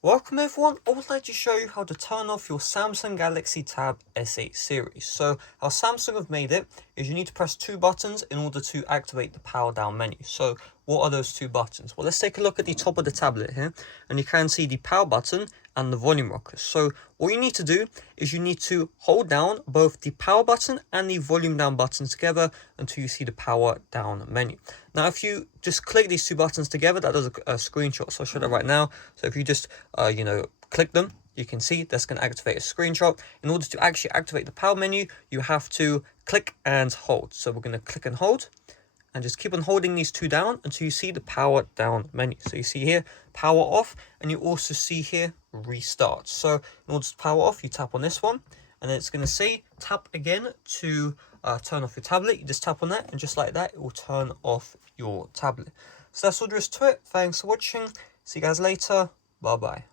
Welcome everyone, I would like to show you how to turn off your Samsung Galaxy Tab S8 series. So how Samsung have made it is you need to press two buttons in order to activate the power down menu. So what are those two buttons? Well, let's take a look at the top of the tablet here, and you can see the power button and the volume rocker. So what you need to do is you need to hold down both the power button and the volume down button together until you see the power down menu. Now if you just click these two buttons together, that does a screenshot. So I'll show that right now. So if you just click them, you can see that's going to activate a screenshot. In order to actually activate the power menu, you have to click and hold. So we're going to click and hold and just keep on holding these two down until you see the power down menu. So you see here power off, and you also see here restart. So in order to power off, you tap on this one, and then it's going to say tap again to turn off your tablet. You just tap on that, and just like that, it will turn off your tablet. So that's all there is to it. Thanks for watching. See you guys later. Bye bye.